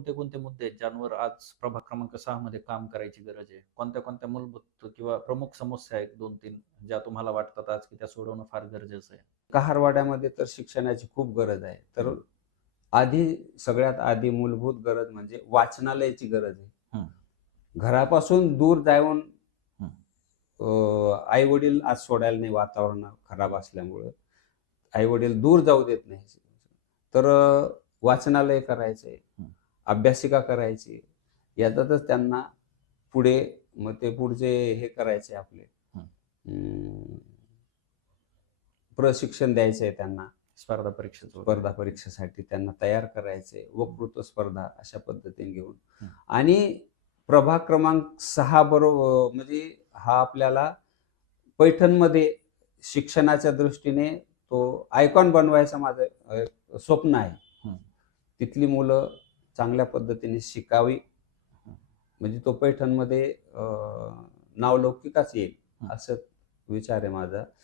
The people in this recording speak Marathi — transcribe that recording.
कोणते कोणते मुद्दे आहेत ज्यांवर आज प्रभाग क्रमांक 6 मध्ये काम करायची गरज आहे? कोणत्या कोणत्या मूलभूत किंवा प्रमुख समस्या आहेत 2-3 ज्या तुम्हाला वाटतात आज की त्या सोडवणं फार गरजेचं आहे? कहारवाड्यामध्ये तर शिक्षणाची खूप गरज आहे. तर सगळ्यात आधी मूलभूत गरज म्हणजे वाचनालयाची गरज आहे. हं, घरापासून दूर जाऊन हं, आई-वडील आज सोडायला नाही, वातावरण खराब असल्यामुळं. आई-वडील दूर जाऊ देत नाही. तर वाचनालय करायचंय, हं. अभ्यासिका करायची. याच्यातच त्यांना पुढे मग ते पुढचे हे करायचे आपले हं. अं, प्रशिक्षण द्यायचंय त्यांना. स्पर्धा परीक्षेचं वगैरे. स्पर्धा परीक्षेसाठी त्यांना तयार करायचंय. वक्तृत्व स्पर्धा अशा पद्धतीने घेऊन हं. आणि प्रभाग क्रमांक 6 बरोबर म्हणजे हा आपल्याला पैठणमध्ये शिक्षणाच्या दृष्टीने तो आयकॉन बनवायचं माझं स्वप्न आहे. हं, तिथली मुलं चांगल्या पद्धतीने शिकावी हं, म्हणजे तो पैठणमध्ये नावलौकिकच येईल हं. असं विचार आहे माझा.